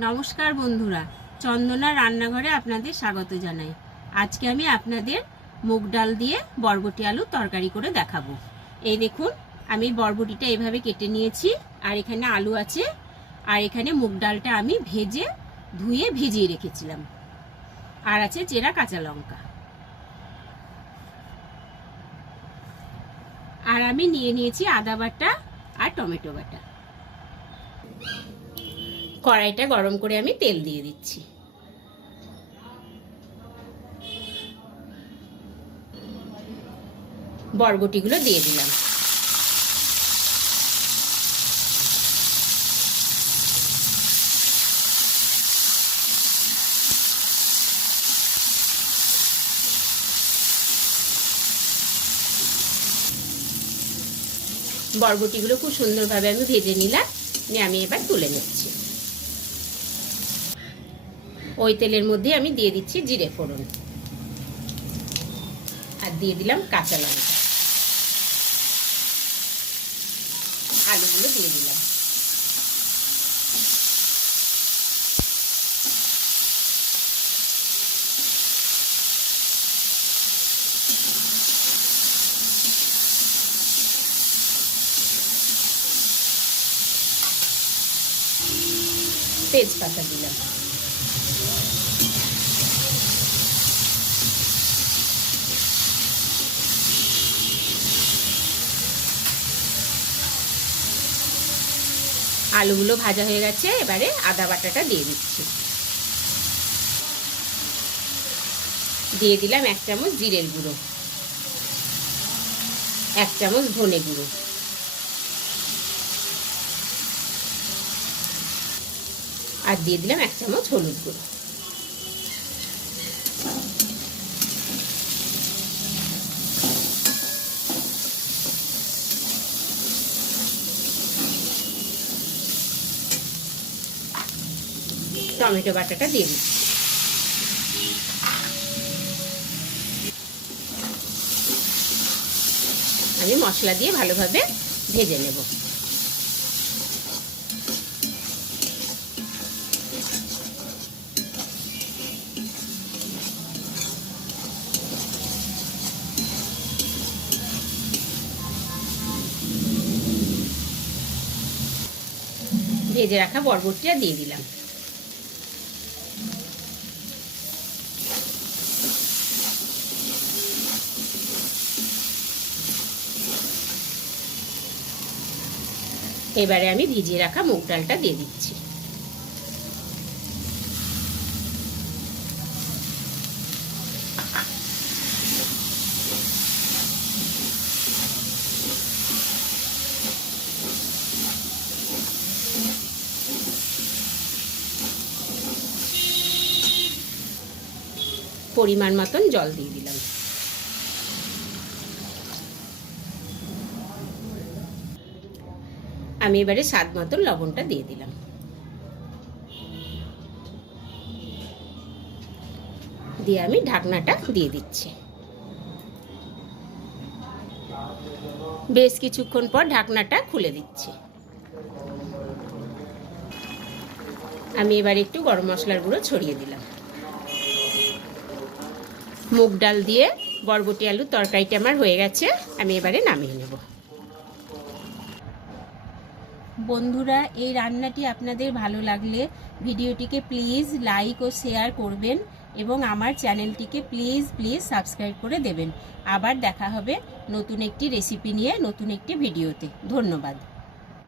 নমস্কার বন্ধুরা, চন্দনা রান্নাঘরে আপনাদের স্বাগত জানাই। আজকে আমি আপনাদের মুগ ডাল দিয়ে বরবটি আলু তরকারি করে দেখাবো। এই দেখুন, আমি বরবটিটা এইভাবে কেটে নিয়েছি, আর এখানে আলু আছে, আর এখানে মুগ ডালটা আমি ভেজে ধুয়ে ভিজিয়ে রেখেছিলাম, আর আছে চেরা কাঁচা লঙ্কা। আর আমি নিয়ে নিয়েছি আদা বাটা আর টমেটো বাটা। কড়াইটা গরম করে আমি তেল দিয়ে দিচ্ছি। বরবটিগুলো দিয়ে দিলাম। বরবটিগুলো খুব সুন্দরভাবে আমি ভেজে নিলাম, নিয়ে আমি এবার তুলে নিচ্ছি। ওই তেলের মধ্যে আমি দিয়ে দিচ্ছি জিরে ফোড়ন, আর দিয়ে দিলাম কাঁচা লঙ্কা, আলুগুলো দিয়ে দিলাম। তেজপাতা দিলাম। আলুগুলো ভাজা হয়ে গেছে, এবারে আদা বাটাটা দিয়ে দিচ্ছি। দিয়ে দিলাম 1 চামচ জিরের গুঁড়ো, 1 চামচ ধনে গুঁড়ো, আর দিয়ে দিলাম 1 চামচ হলুদ গুঁড়ো। টমেটো বাটাটা দিয়ে দিচ্ছি। আমি মশলা দিয়ে ভালোভাবে ভেজে নেব। ভেজে রাখা বরবটিটা দিয়ে দিলাম। এবারে আমি ভিজিয়ে রাখা মুগ ডালটা দিয়ে দিচ্ছি। পরিমাণ মতন জল দিয়ে দিলাম। আমি এবারে স্বাদ মতন লবণটা দিয়ে দিলাম। দিয়ে আমি ঢাকনাটা দিয়ে দিচ্ছি। বেশ কিছুক্ষণ পর ঢাকনাটা খুলে দিচ্ছি। আমি এবার একটু গরম মশলার গুঁড়ো ছড়িয়ে দিলাম। মুগ ডাল দিয়ে বরবটি আলু তরকারিটা আমার হয়ে গেছে, আমি এবারে নামিয়ে নেব। বন্ধুরা, এই রান্নাটি আপনাদের ভালো লাগলে ভিডিওটিকে প্লিজ লাইক ও শেয়ার করবেন, এবং আমার চ্যানেলটিকে প্লিজ সাবস্ক্রাইব করে দেবেন। আবার দেখা হবে নতুন একটি রেসিপি নিয়ে, নতুন একটি ভিডিওতে। ধন্যবাদ।